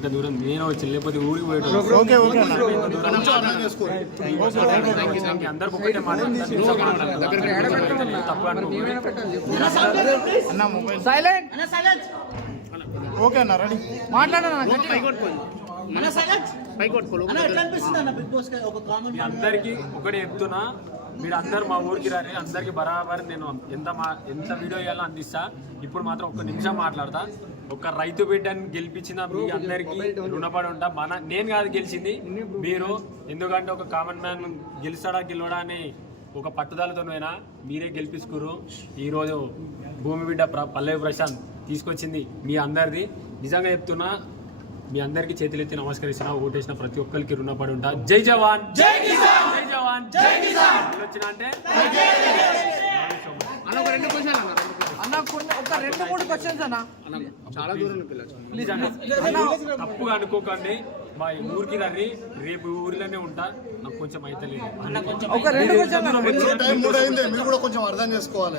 ఇంత దూరం నేను వచ్చి లేకపోతే ఊరికి పోయేటోడు. అందరికి ఒకటే మాట తప్పు అందరికి ఒకటే చెప్తున్నా, మీరు అందరు మా ఊరికి రాని, అందరికి బరాబర్ నేను ఎంత వీడియో చేయాలో అందిస్తా. ఇప్పుడు మాత్రం ఒక్క నిమిషం మాట్లాడతా. ఒక రైతు బిడ్డని గెలిపించిన మీ అందరికి రుణపడి ఉంటా. నేను కాదు గెలిచింది మీరు, ఎందుకంటే ఒక కామన్ మ్యాన్ గెలుస్తాడా అని ఒక పట్టుదలతోనైనా మీరే గెలిపించుకురు. ఈరోజు భూమి బిడ్డ పల్లవి ప్రశాంత్ తీసుకొచ్చింది మీ అందరిది. నిజంగా చెప్తున్నా, మీ అందరికి చేతులెత్తి నమస్కరిస్తున్నా. ఓటేసిన ప్రతి ఒక్కరికి రుణపడి ఉంటా. జై జవాన్, జై కిసాన్, జై జవాన్, జై కిసాన్. వచ్చిన అంటే తప్పుగా అనుకోకండి. మా ఊరికి రండి, రేపు ఊరిలోనే ఉంటా. నాకు కొంచెం అయితే లేదు. కొంచెం అర్థం చేసుకోవాలి.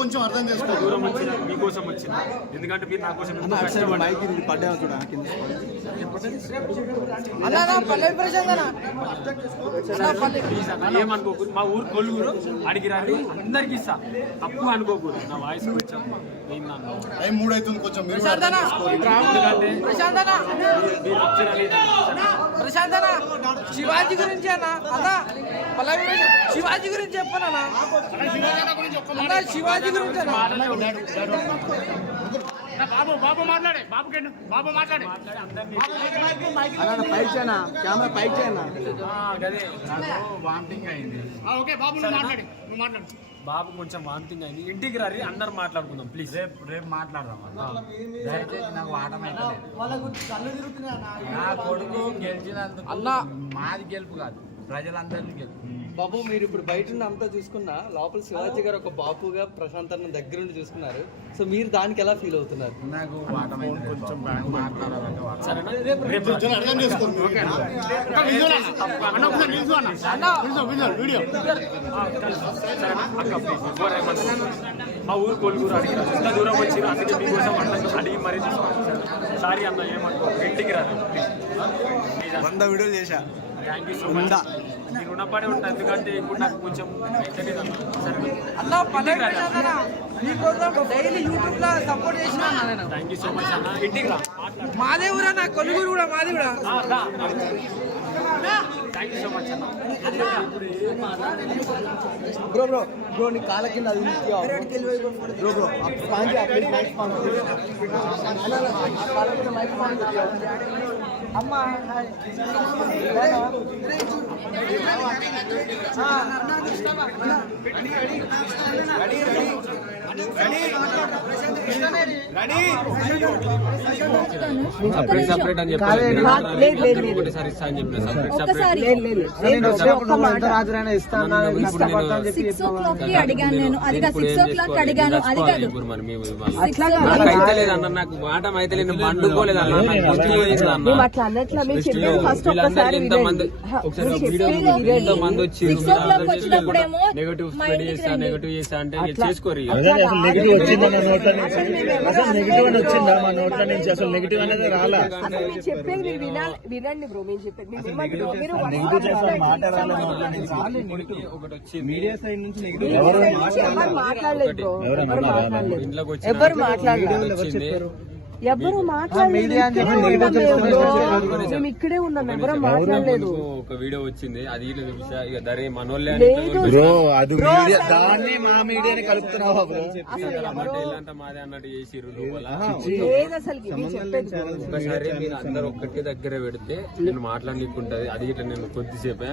కొంచెం అర్థం చేసుకోవాలి. దూరం వచ్చిన మీకోసం వచ్చిన, ఎందుకంటే మీరు నా కోసం ఏమనుకోకూరు. మా ఊరు కొలుగురు అడిగి రాదు, అందరికి ఇస్తా. తప్పు అనుకోకూడదు. నా వాయిస్ కొంచెం శివాజీ గురించి అన్నా శివాజీ గురించి చెప్పనా? శివాజీ గురించి బాబు మాట్లాడే పైకి చేయనా, కెమెరా పైకి చేయనా. వామిటింగ్ అయింది. బాబు కొంచెం వామిటింగ్ అయింది. ఇంటికి రండి, అందరు మాట్లాడుకుందాం ప్లీజ్. రేపు మాట్లాడదాం. దయచేసి నాకు వాటం అయితే నా కొడుకు గెలిచినందుకు అన్నా మాది గెలుపు కాదు, ప్రజలందరినీ గెలుపు. బాబు మీరు ఇప్పుడు బయట అంతా చూసుకున్నా, లోపల శివాజీ గారు ఒక బాపుగా ప్రశాంత్ అన్న దగ్గర నుండి చూసుకున్నారు. సో మీరు దానికి ఎలా ఫీల్ అవుతున్నారు? నాకు కొంచెం మాట్లాడాలంటే మా ఊరు కొలుగురు అడిగిన ఎంత దూరం వచ్చిన, అందుకే మీకోసం అడిగి మరీ సారీ అన్న, ఏమనుకో. ఇంటికి రాదు 100 వీడియోలు చేశా. Thank you so much. మీరు రుణపడి ఉంటాను, ఎందుకంటే ఇప్పుడు నాకు కొంచెం థ్యాంక్ యూ సో మచ్ అన్న. ఇంటికి రా, మాదే ఊరా, నా కొలుగురు కూడా మాది కూడా. థ్యాంక్ యూ సో మచ్ అన్న. బ్రో నీ కాళ్ళ కింద అది బ్రో అమ్మా సపరేట్ అని చెప్పారు. అడిగాను నేను, అది 6 o'clock అడిగాను. అది కాదు, లేదన్న, నాకు వాటం అయితే నేను పండుకోలేదు అన్న. ఎంతమంది వచ్చి నెగటివ్ స్ప్రెడ్ చేస్తా, నెగటివ్ చేస్తా అంటే చేసుకోరు. చెప్పేది వినండి బ్రో, మీరు చెప్పేది ఒకటి వచ్చి మీడియా సైడ్ నుంచి మాట్లాడలేదు. ఇంట్లోకి వచ్చి ఎవరు మాట్లాడలేదు, ఎవరు మాట్లాడలేదు. మేము ఇక్కడే ఉన్నాం, ఎవరు మాట్లాడలేదు. ఒక వీడియో వచ్చింది, అది ఇక దరే మనోళ్ళే ఇలాంటి మాదే అన్నట్టు చేసిర్రు లోపల. ఒకసారి మీరు అందరు ఒక్కటి దగ్గర పెడితే నేను మాట్లాడలేకుంటది. అది ఇట్లా నేను కొద్దిసేపే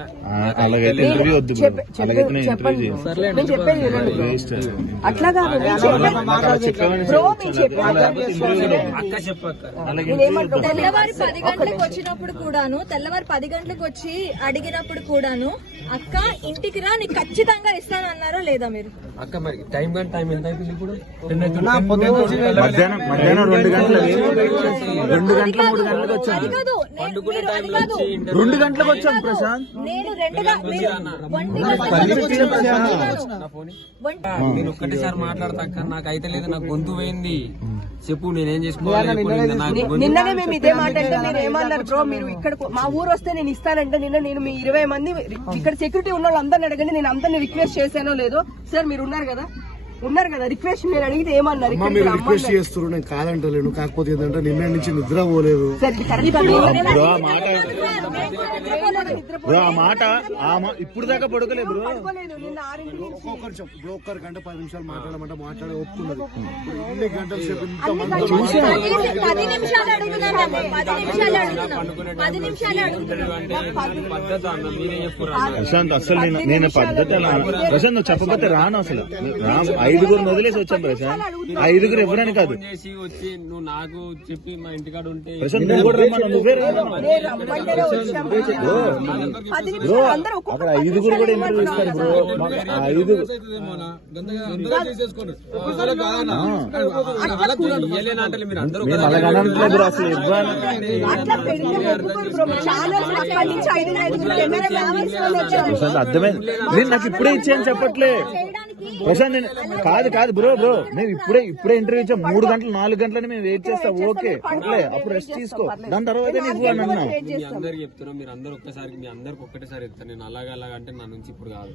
అట్లా కాదు, అక్క చెప్పక్క తెల్లవారి 10 గంటలకు వచ్చినప్పుడు కూడాను తెల్లవారి 10 గంటలకు వచ్చి అడిగినప్పుడు కూడాను అక్క ఇంటికి రా నీకు ఖచ్చితంగా ఇస్తాను అన్నారా లేదా మీరు? అక్క మరి టైం ఎంత అయిపోయింది ఇప్పుడు? మధ్యాహ్నం 2 గంటలకి 2 గంటల 3 గంటలకు వచ్చాం. అది కాదు, పండుకునే మీరు అది టైంలో కాదు. వచ్చి 2 గంటలకు వచ్చాం ప్రశాంత్. నేను 2 మీరు 1 గంటలకు నేను ఒక్కటేసారి మాట్లాడతా అక్క, నాకు అయితే లేదు, నాకు గొంతు పోయింది. చెప్పు నేనేం చేసుకోవాలి చెప్పు, నాకు గొంతు- నిన్ననే మేము ఇదే మాట అంటే మీరు ఏమన్నారు బ్రో, మీరు ఇక్కడ మా ఊరు వస్తే నేను ఇస్తానంటే నిన్న నేను మీ 20 మంది ఇక్కడ సెక్యూరిటీ ఉన్న వాళ్ళందరిని అడగండి, నేను అందరిని రిక్వెస్ట్ చేశానో లేదో. సార్ మీరు ఉన్నారు కదా రిక్వెస్ట్ నేను అడిగితే ఏమన్నారు? అమ్మా మీరు రిక్వెస్ట్ చేస్తున్నారు, నేను కాదంటలేను. కాకపోతే ఏంటంటే నిన్న నుంచి నిద్ర పోలేదు. బ్రో ఆ మాట ఇప్పుడు దాకా పడుకోలేదు బ్రో. నిన్న 6 ఒక్కొక్కరు బ్రో 1 గంట 10 నిమిషాలు మాట్లాడే ఒప్పుకున్నది. ఇప్పుడు ఎన్ని గంటల సేపు ఇంత మంది 10 నిమిషాలు అడుగుతున్నాను. 10 నిమిషాలు అడుగుతున్నాను. 10 నిమిషాలు అడుగుతున్నాను. అంటే పద్ధతి అన్న, మీరే చెప్పురా అన్న. ప్రశాంత్ అసలు నేను పద్ధతి అలా ప్రశాంత్ నువ్వు చెప్పకపోతే రాను అసలు. 5 వదిలేసి వచ్చాం ప్రశాంత్. 5 ఎవరని కాదు ఫోన్ చేసి వచ్చి నువ్వు నాకు చెప్పి మా ఇంటికాడ ఉంటే ప్రశాంత్ నువ్వు కూడా రమ్మన్నా, నువ్వే రమ్మన్నావు. బ్రో అక్కడ 5 కూడా ఇంటర్వ్యూ ఇస్తారు బ్రో. 5 ఇయ్యలేనంటే మీరు అందరూ మేము అలాగనట్లేదు బ్రో, అసలు ఇవ్వాలి. అట్లా పెడితే ఒప్పుకోరు బ్రో. చాలా అక్కడి నుంచి 5 కెమెరా మ్యాన్స్ వచ్చారు. ప్రశాంత్ అర్థమైంది. నేను నాకు ఇప్పుడే ఇచ్చాను చెప్పట్లే ప్రశాంత్. నేను కాదు బ్రో మేము ఇప్పుడే ఇంటర్వ్యూ ఇచ్చాం. 3 గంటలు 4 గంటలని మేము వెయిట్ చేస్తాం. ఓకే పర్లే, అప్పుడు రెస్ట్ తీసుకో, దాని తర్వాత నువ్వు అని అన్నావు. మీ అందరికి చెప్తున్నా, మీరు అందరు ఒక్కసారి మీ అందరికి ఒక్కటేసారి చెప్తాను. నేను అలాగ అంటే నా నుంచి ఇప్పుడు కాదు.